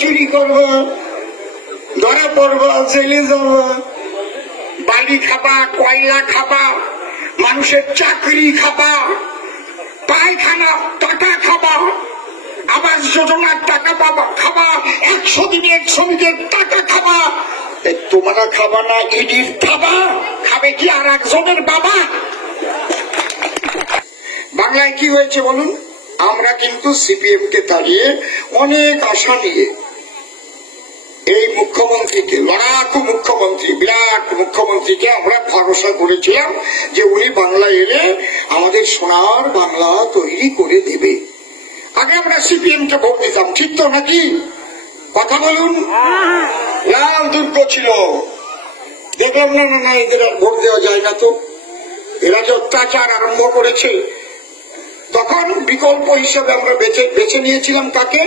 চুরি করবা, ধরা পড়বা, জেলে যাবা, বালি খাবা, কয়লা খাবা, মানুষের চাকরি খাবা, পায়খানা টাকা খাবা, আবাস যোজনার টাকা পাবা খাবা, 100 দিনের শ্রমিকের টাকা খাবা। তোমরা খাবা না, ইডির খাবা, খাবে কি আর একজনের বাবা? বাংলায় কি হয়েছে বলুন? আমরা কিন্তু সিপিএম কে দাঁড়িয়ে অনেক আশা নিয়ে এই মুখ্যমন্ত্রীকে, লড়াকু মুখ্যমন্ত্রী, বিরাট মুখ্যমন্ত্রীকে আমরা ভরসা করেছিলাম যে উনি বাংলা এলে আমাদের সোনার বাংলা তৈরি করে দেবে। আগে আমরা সিপিএম কে ভোট দিতাম, ঠিক তো নাকি? কথা বলুন। লাল দুর্গ ছিল, দেখলাম না না না এদের আর ভোট দেওয়া যায় না, তো এরা যে অত্যাচার আরম্ভ করেছে। তখন বিকল্প হিসেবে আমরা বেছে নিয়েছিলাম কাকে?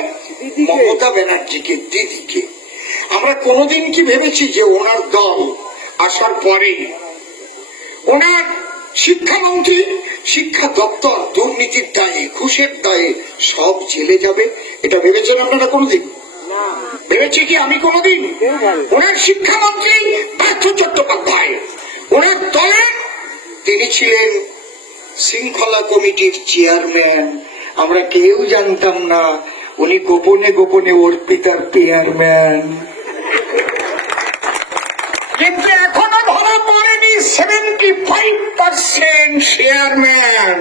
মমতা ব্যানার্জিকে, দিদিকে। আমরা কোনদিন কি ভেবেছি যে ওনার দল আসার পরে ওনার শিক্ষামন্ত্রী, শিক্ষা দপ্তর দুর্নীতির দায়ে, ঘুষের দায়ে সব জেলে যাবে? এটা ভেবেছেন আপনারা কোনদিন? ভেবেছি কি আমি কোনদিন? ওনার শিক্ষামন্ত্রী পার্থ চট্টোপাধ্যায়, ওনার দলের তিনি ছিলেন শৃঙ্খলা কমিটির চেয়ারম্যান। আমরা কেউ জানতাম না উনি গোপনে গোপনে অর্পিতার চেয়ারম্যান। কিন্তু এখনো ধরা পড়েনি 75% চেয়ারম্যান।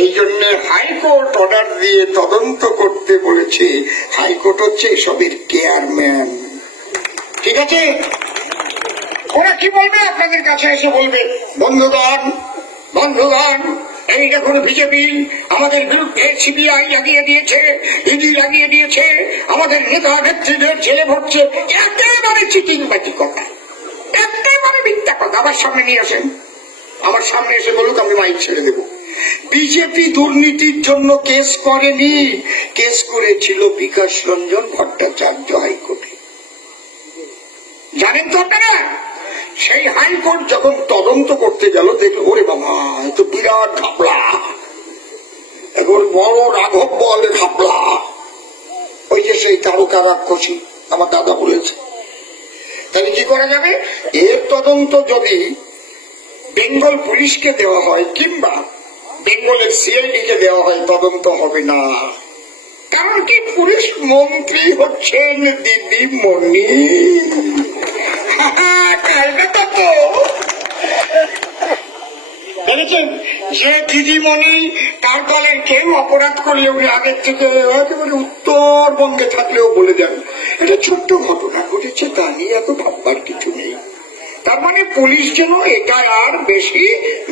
এই জন্য হাইকোর্ট অর্ডার দিয়ে তদন্ত করতে বলেছে। হাইকোর্ট হচ্ছে এসবের চেয়ারম্যান, ঠিক আছে? ওরা কি বলবে? আপনাদের কাছে এসে বলবে, বন্ধুগণ বন্ধুগণ, এই দেখুন বিজেপি আমাদের বিরুদ্ধে সিবিআই লাগিয়ে দিয়েছে, ইডি লাগিয়ে দিয়েছে, আমাদের নেতা নেত্রীদের জেলে ভরছে। একেবারে চিটিংবাজি কথা, একেবারে মিথ্যা কথা। আমার সামনে নিয়ে আসেন, আমার সামনে এসে বলুক, আমি মাইক ছেড়ে দেবো। বিজেপি দুর্নীতির জন্য কেস করেনি, কেস করেছিল বিকাশ রঞ্জন ভট্টাচার্য হাইকোর্টে। জানেন তো আপনারা? সেই হাইকোর্ট যখন তদন্ত করতে গেল, দেখলো ওরে বাবা তো বিরাট ঘাপলা, এখন বড় রাঘব বলে ঘাপলা। ওই যে সেই তারকা রাক্ষসী আমার দাদা বলেছে। তাহলে কি করা যাবে? এর তদন্ত যদি বেঙ্গল পুলিশকে দেওয়া হয় কিংবা বেঙ্গলের সিআইডি কে দেওয়া হয়, তদন্ত হবে না। কারণ কি? পুলিশ মন্ত্রী হচ্ছেন দিদিমণি। দেখেছেন যে দিদিমণি তার দলের কেউ অপরাধ করলে উনি আগের থেকে একেবারে উত্তরবঙ্গে থাকলেও বলে দেন এটা ছোট্ট ঘটনা ঘটেছে, তা নিয়ে এত ভাববার কিছু নেই। তার মানে পুলিশ যেন এটা আর বেশি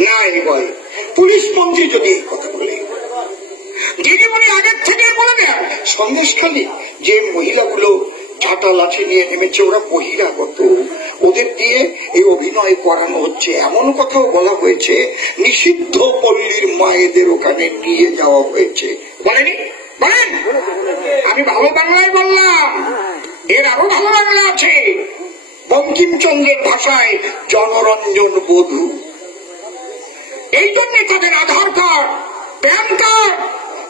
না এগোয়। পুলিশ মন্ত্রী যদি এই কথা বলে, দিদিমণি আগের থেকে বলে দেন। সন্দেশখালী যে মহিলাগুলো ঝাঁটা লাঠি নিয়ে নেমেছে, ওরা বহিরাগত, ওদের দিয়ে এই অভিনয় করানো হচ্ছে, এমন কথাও বলা হয়েছে নিষিদ্ধ পল্লীর মায়েদের ওখানে নিয়ে যাওয়া হয়েছে। বলেনি? বলেন। আমি ভালো বাংলায় বললাম, এর আরো ভালো বাংলা আছে। বঙ্কিমচন্দ্রের ভাষায় জনরঞ্জন বধূ। এই জন্য তাদের Aadhaar card, PAN card,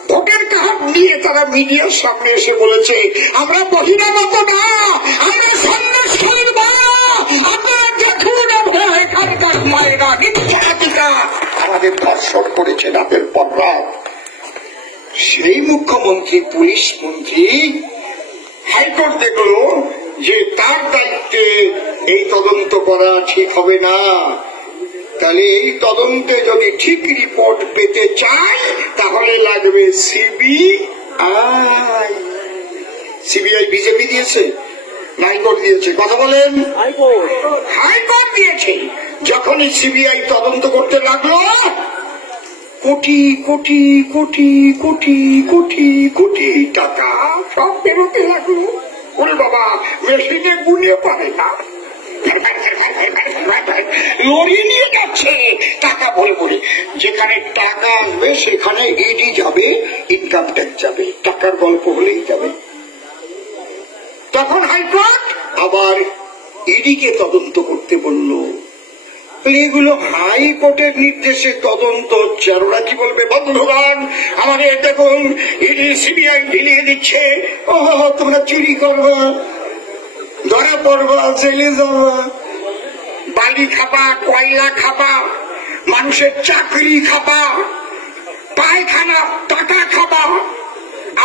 voter card নিয়ে তারা মিডিয়ার সামনে এসে বলেছে আমরা বহিরাগত না, আমরা সন্ন্যাসীর মা, আপনারা দেখুন এখানকার মায়েরা নির্যাতিকা আমাদের ধর্ষণ করেছে রাতের পর রাত। সেই মুখ্যমন্ত্রী, পুলিশ মন্ত্রী, হাইকোর্ট দেখলো যে তার দায়িত্বে এই তদন্ত করা ঠিক হবে না। তাহলে এই তদন্তে যদি ঠিক রিপোর্ট পেতে চাই তাহলে লাগবে সিবিআই। সিবিআই বিজেপি দিয়েছে, হাইকোর্ট দিয়েছে? কথা বলেন। হাইকোর্ট দিয়েছে। যখনই সিবিআই তদন্ত করতে লাগলো, কোটি কোটি কোটি কোটি কোটি কোটি টাকা সব বেরোতে লাগলো। ওরে বাবা, মেশিনে গুনে পারে না, লড়ি নিয়ে যাচ্ছে টাকা বলে বলে। যেখানে টাকা আসবে সেখানে ইডি যাবে, ইনকাম ট্যাক্স যাবে, টাকার গল্প হলেই যাবে। তখন হাইকোর্ট আবার ইডিকে তদন্ত করতে বলল। এগুলো হাইকোর্টের নির্দেশে তদন্ত হচ্ছে, আর ওরা কি বলবে? বন্ধুগণ, আমাদের দেখুন ইডি সিবিআই ঢিলিয়ে দিচ্ছে, ও তোমরা চুরি করবা, ধরা পড়বা, জেলে যাবা, বালি খাবা, কয়লা খাবা, মানুষের চাকরি খাবা, পায়খানা টাকা খাবা,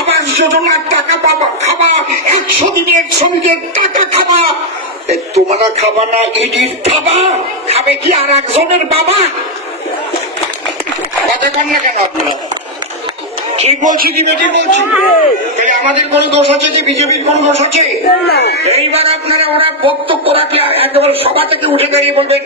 আবাস যোজনার টাকা পাবা খাবা, 100 দিনের শ্রমিকের টাকা খাবা। তোমরা খাবা না, ইডির খাবা? খাবে কি আর একজনের বাবা? কথা কন না কেন আপনারা? ঠিক বলছি কি বেঠিক বলছি? তাহলে আমাদের কোন দোষ আছে যে বিজেপির কোন দোষ আছে? এইবার আপনারা ওরা বক্তব্য রাখলে একেবারে সভা থেকে উঠে দাঁড়িয়ে বলবেন